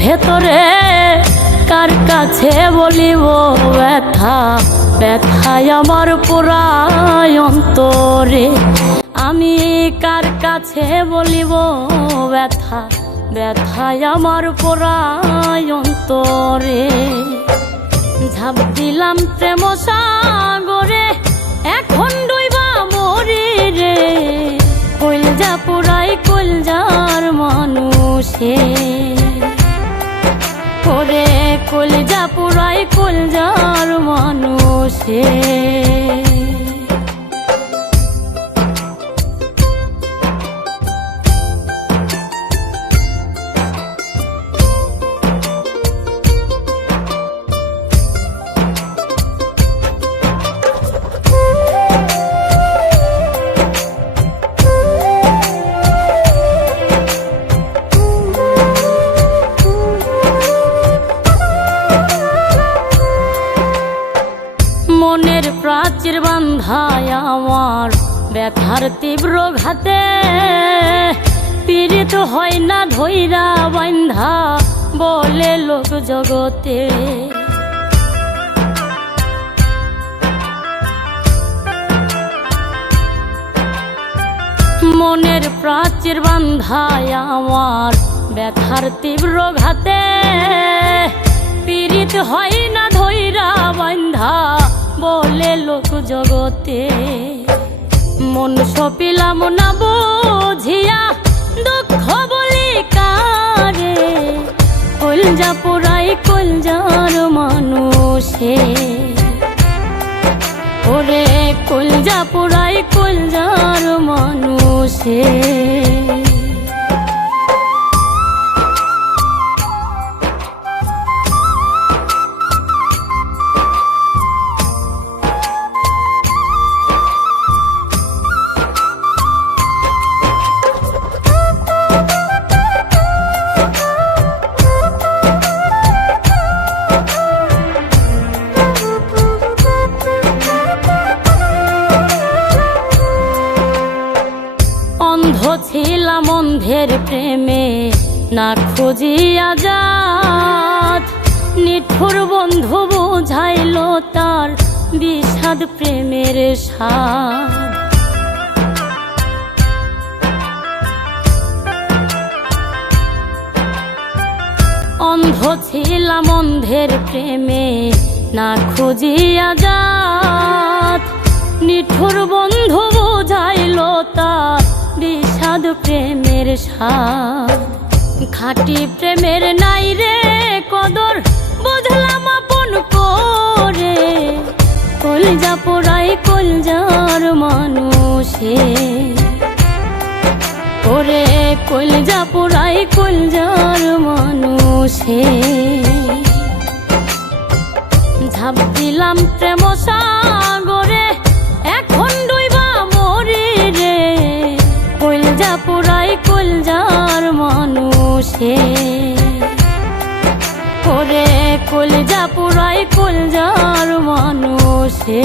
ভেতরে কার কাছে বলিব ব্যথা, ব্যথায় আমার পুরায় অন্তরে। আমি কার কাছে বলিব ব্যথা, ব্যথায় আমার পুরায় অন্তরে। ঝাঁপ দিলাম প্রেম সাগরে, এখন ডুইবা মরি রে। কইলজা পুরাই কইলজার মানুষে, ওরে কইলজা পুরাই কইলজার মানুষে। মনের প্রাচীর বান্ধায় আমার ব্যথার তীব্র ঘাতে, পীড়িত হয় না ধৈরা বান্ধা বলে লোক জগতে। মনের প্রাচীর বান্ধায় আমার ব্যথার তীব্র ঘাতে, পীড়িত হয় না ধৈরা বান্ধা বলে লোক জগতে। মন সপিলাম না বুঝিয়া দুঃখ বলি কারে, কইলজা পুরাই কইলজার মানুষে, ওরে কইলজা পুরাই কইলজার মানুষে। অন্ধ ছিলাম অন্ধের প্রেমে না খুঁজিয়া জাত, নিঠুর বন্ধু বুঝাইল তার বিষাদ প্রেমের স্বাদ। অন্ধ ছিলাম অন্ধের প্রেমে না খুঁজিয়া জাত, নিঠুর বন্ধু বুঝাইল তার বিষাদ প্রেমের স্বাদ। খাঁটি প্রেমের নাই রে কদর, বুঝলাম আপন করে। কইলজা পুরাই কইলজার মানুষে, ওরে কইলজা পুরাই কইলজার মানুষে। ঝাঁপ দিলাম প্রেম সাগরে, এখন ডুইবা মরি রে। কইলজা পুরাই কইলজার মানুষে, ওরে কইলজা পুরাই কইলজার মানুষে।